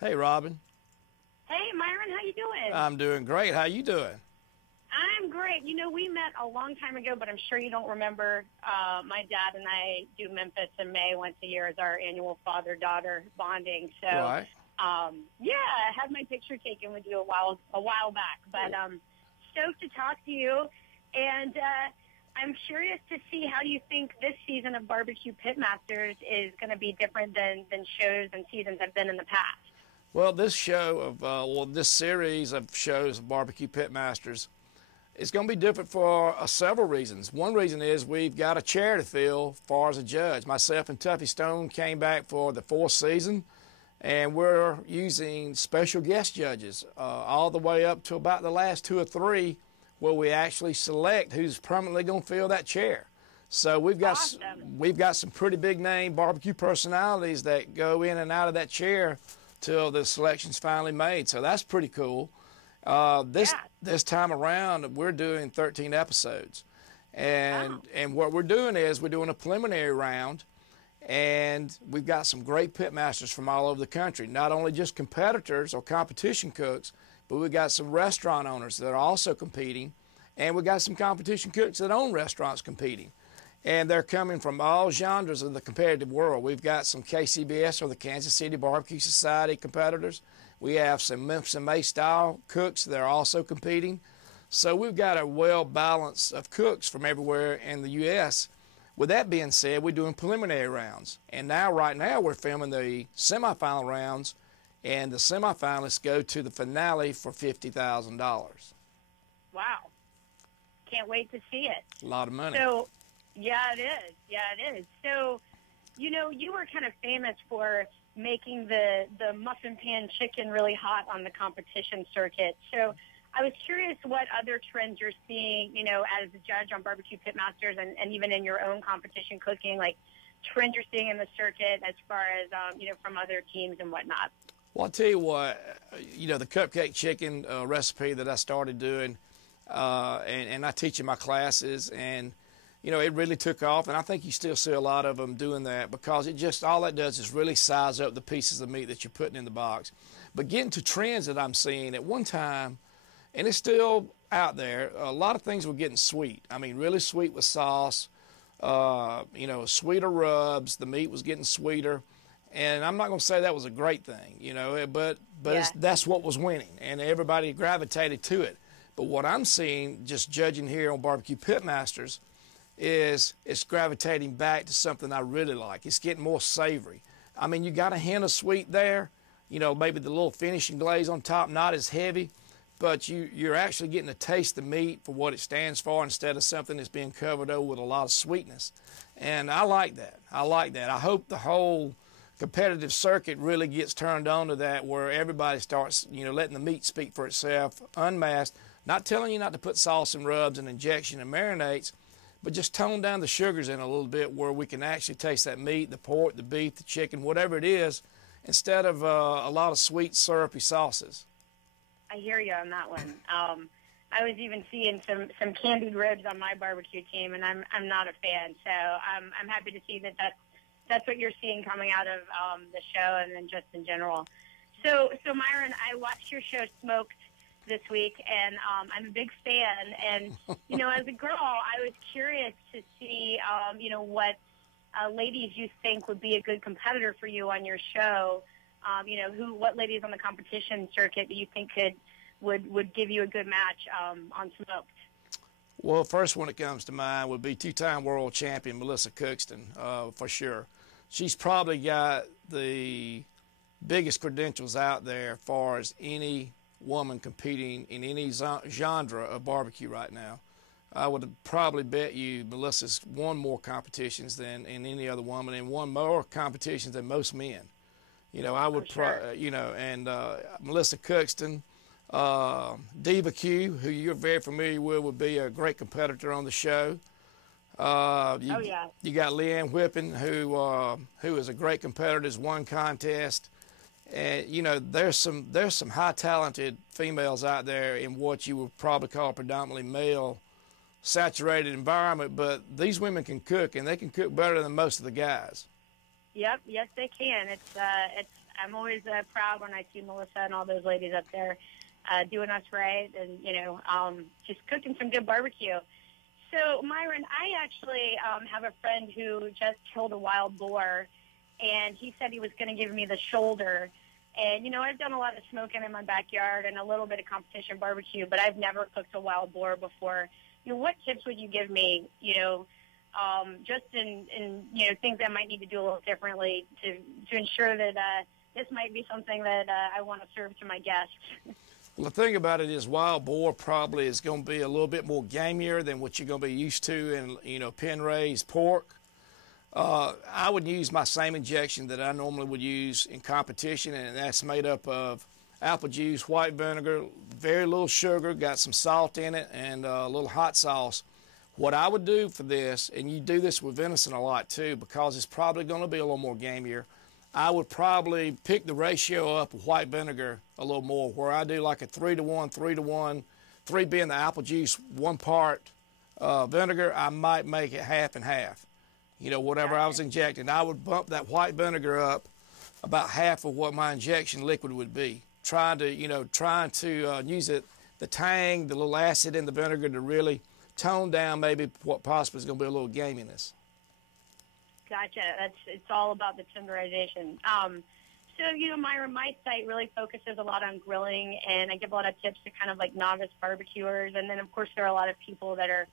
Hey, Robyn. Hey, Myron, how you doing? I'm doing great. How you doing? I'm great. You know, we met a long time ago, but I'm sure you don't remember. My dad and I do Memphis in May once a year as our annual father-daughter bonding. So, Right. Yeah, I had my picture taken with you a while back. But stoked to talk to you, and I'm curious to see how you think this season of Barbecue Pitmasters is going to be different than shows and seasons have been in the past. Well, this show of this series of shows of Barbecue Pitmasters is going to be different for several reasons. One reason is we've got a chair to fill as far as a judge. Myself and Tuffy Stone came back for the 4th season, and we're using special guest judges all the way up to about the last 2 or 3, where we actually select who's permanently going to fill that chair. So we've got some pretty big name barbecue personalities that go in and out of that chair till the selection's finally made. So that's pretty cool. This time around, we're doing 13 episodes. And what we're doing is we're doing a preliminary round, and we've got some great pitmasters from all over the country, not only just competitors or competition cooks, but we've got some restaurant owners that are also competing, and we've got some competition cooks that own restaurants competing. And they're coming from all genres of the competitive world. We've got some KCBS, or the Kansas City Barbecue Society competitors. We have some Memphis and May style cooks that are also competing. So we've got a well balance of cooks from everywhere in the U.S. With that being said, we're doing preliminary rounds. And right now we're filming the semifinal rounds, and the semifinalists go to the finale for $50,000. Wow. Can't wait to see it. A lot of money. So, yeah, it is. Yeah, it is. So, you know, you were kind of famous for making the muffin pan chicken really hot on the competition circuit. So I was curious what other trends you're seeing, you know, as a judge on Barbecue Pitmasters and even in your own competition cooking, like trends you're seeing in the circuit as far as, you know, from other teams and whatnot. Well, I'll tell you what, you know, the cupcake chicken recipe that I started doing, and I teach in my classes, and you know, it really took off, and I think you still see a lot of them doing that because all that does is really size up the pieces of meat that you're putting in the box. But getting to trends that I'm seeing at one time, and it's still out there, a lot of things were getting sweet. I mean, really sweet with sauce, you know, sweeter rubs. The meat was getting sweeter, and I'm not going to say that was a great thing, you know, but yeah, that's what was winning, and everybody gravitated to it. But what I'm seeing, just judging here on Barbecue Pitmasters, is it's gravitating back to something I really like. It's getting more savory. I mean, you got a hint of sweet there, you know, maybe the little finishing glaze on top, not as heavy, but you're actually getting to taste the meat for what it stands for instead of something that's being covered over with a lot of sweetness. And I like that. I like that. I hope the whole competitive circuit really gets turned on to that, where everybody starts, you know, letting the meat speak for itself, unmasked, not telling you not to put sauce and rubs and injection and marinades, but just tone down the sugars in a little bit where we can actually taste that meat, the pork, the beef, the chicken, whatever it is, instead of a lot of sweet, syrupy sauces. I hear you on that one. I was even seeing some candied ribs on my barbecue team, and I'm not a fan. So I'm happy to see that's what you're seeing coming out of the show and then just in general. So Myron, I watched your show Smoked this week, and I'm a big fan. And, you know, as a girl, I was curious to see, you know, what ladies you think would be a good competitor for you on your show. You know, what ladies on the competition circuit do you think would give you a good match on Smoked? Well, first one that comes to mind would be 2-time world champion Melissa Cookston, for sure. She's probably got the biggest credentials out there as far as any woman competing in any genre of barbecue right now. I would probably bet you Melissa's won more competitions than any other woman, and won more competitions than most men. You know, I would, you know, and Melissa Cookston, Diva Q, who you're very familiar with, would be a great competitor on the show. You got Leanne Whippen, who is a great competitor, has won contests. And you know, there's some high talented females out there in what you would probably call predominantly male saturated environment, but these women can cook, and they can cook better than most of the guys. Yep, yes they can. It's I'm always proud when I see Melissa and all those ladies up there doing us right and, just cooking some good barbecue. So, Myron, I actually have a friend who just killed a wild boar, and he said he was going to give me the shoulder. And, I've done a lot of smoking in my backyard and a little bit of competition barbecue, but I've never cooked a wild boar before. What tips would you give me, just in things I might need to do a little differently to ensure that this might be something that I want to serve to my guests? Well, the thing about it is wild boar probably is going to be a little bit more gamier than what you're going to be used to in, pen-raised pork. I would use my same injection that I normally would use in competition, and that's made up of apple juice, white vinegar, very little sugar, got some salt in it, and a little hot sauce. What I would do for this, and you do this with venison a lot too, because it's probably going to be a little more gamier, I would probably pick the ratio up of white vinegar a little more, where I do like a 3-to-1, 3-to-1, 3 being the apple juice, 1 part vinegar. I might make it half and half. Whatever I was injecting, I would bump that white vinegar up about half of what my injection liquid would be. Trying to use the tang, the little acid in the vinegar to really tone down maybe what possibly is going to be a little gaminess. Gotcha. It's all about the tenderization. So, Myron, my site really focuses a lot on grilling, and I give a lot of tips to kind of like novice barbecuers. And then, of course, there are a lot of people that are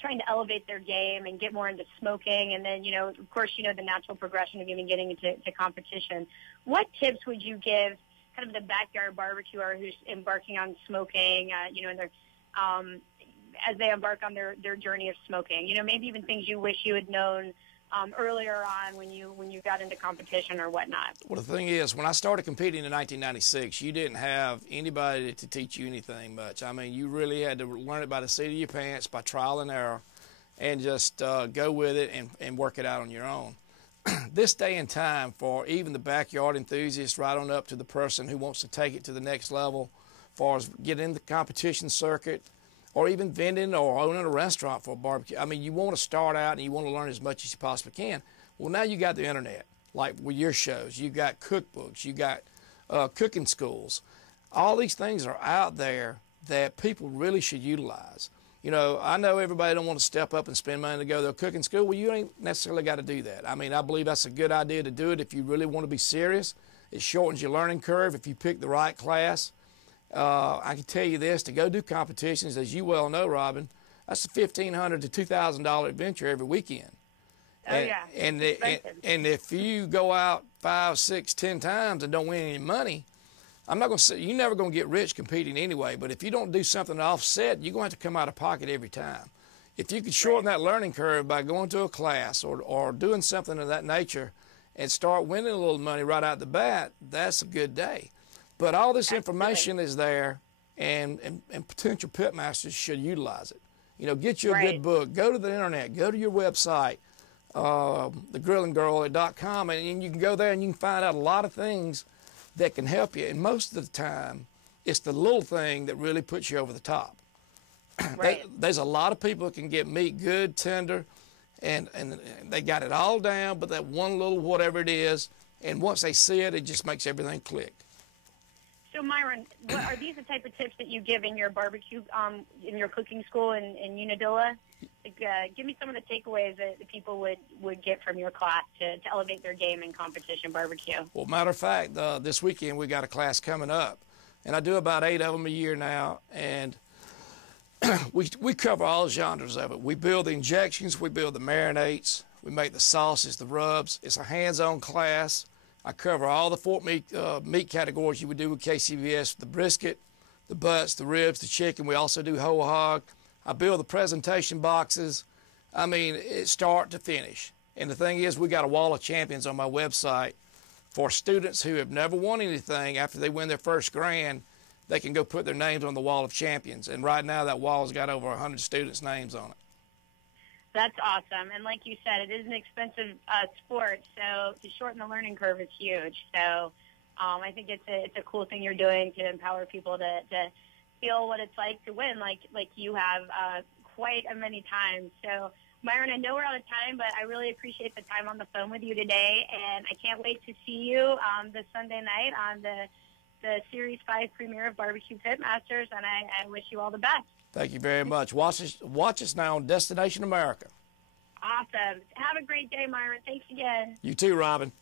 trying to elevate their game and get more into smoking. And then, of course, the natural progression of even getting into competition. What tips would you give kind of the backyard barbecuer who's embarking on smoking, and they're, as they embark on their journey of smoking? Maybe even things you wish you had known earlier on when you got into competition or whatnot. Well, the thing is, when I started competing in 1996, you didn't have anybody to teach you anything much. I mean, you really had to learn it by the seat of your pants, by trial and error, and just go with it and work it out on your own. This day and time, for even the backyard enthusiast right on up to the person who wants to take it to the next level, as far as get in the competition circuit, or even vending or owning a restaurant for a barbecue. I mean, you want to start out and you want to learn as much as you possibly can. Well, now you got the internet, like with your shows. You got cookbooks. You got cooking schools. All these things are out there that people really should utilize. I know everybody don't want to step up and spend money to go to a cooking school. Well, you ain't necessarily got to do that. I mean, I believe that's a good idea to do it if you really want to be serious. It shortens your learning curve if you pick the right class. I can tell you this, to go do competitions, as you well know, Robyn, that's a $1,500 to $2,000 adventure every weekend. Oh, yeah. And if you go out 5, 6, 10 times and don't win any money, I'm not going to say you're never going to get rich competing anyway, but if you don't do something to offset, you're going to have to come out of pocket every time. If you could shorten that learning curve by going to a class or doing something of that nature and start winning a little money right out the bat, that's a good day. But all this information is there, and potential pitmasters should utilize it. Get you a good book. Go to the internet. Go to your website, thegrillingirl.com, and you can go there and you can find out a lot of things that can help you. And most of the time, it's the little thing that really puts you over the top. There's a lot of people that can get meat good, tender, and they got it all down, but that one little whatever it is, and once they see it, it just makes everything click. So, Myron, are these the type of tips that you give in your barbecue, in your cooking school in Unadilla? Give me some of the takeaways that the people would get from your class to elevate their game in competition barbecue. Well, matter of fact, this weekend we got a class coming up, and I do about 8 of them a year now, and we cover all genres of it. We build the injections, we build the marinades, we make the sauces, the rubs. It's a hands-on class. I cover all the fork meat categories you would do with KCBS, the brisket, the butts, the ribs, the chicken. We also do whole hog. I build the presentation boxes. I mean, it's start to finish. And the thing is, we got a wall of champions on my website for students who have never won anything. After they win their first grand, they can go put their names on the wall of champions. And right now, that wall's got over 100 students' names on it. That's awesome. And like you said, it is an expensive sport, so to shorten the learning curve is huge. So I think it's a cool thing you're doing to empower people to feel what it's like to win, like you have quite a many times. So Myron, I know we're out of time, but I really appreciate the time on the phone with you today, and I can't wait to see you this Sunday night on the Series 5 premiere of Barbecue Pitmasters, and I wish you all the best. Thank you very much. Watch us now on Destination America. Awesome. Have a great day, Myron. Thanks again. You too, Robyn.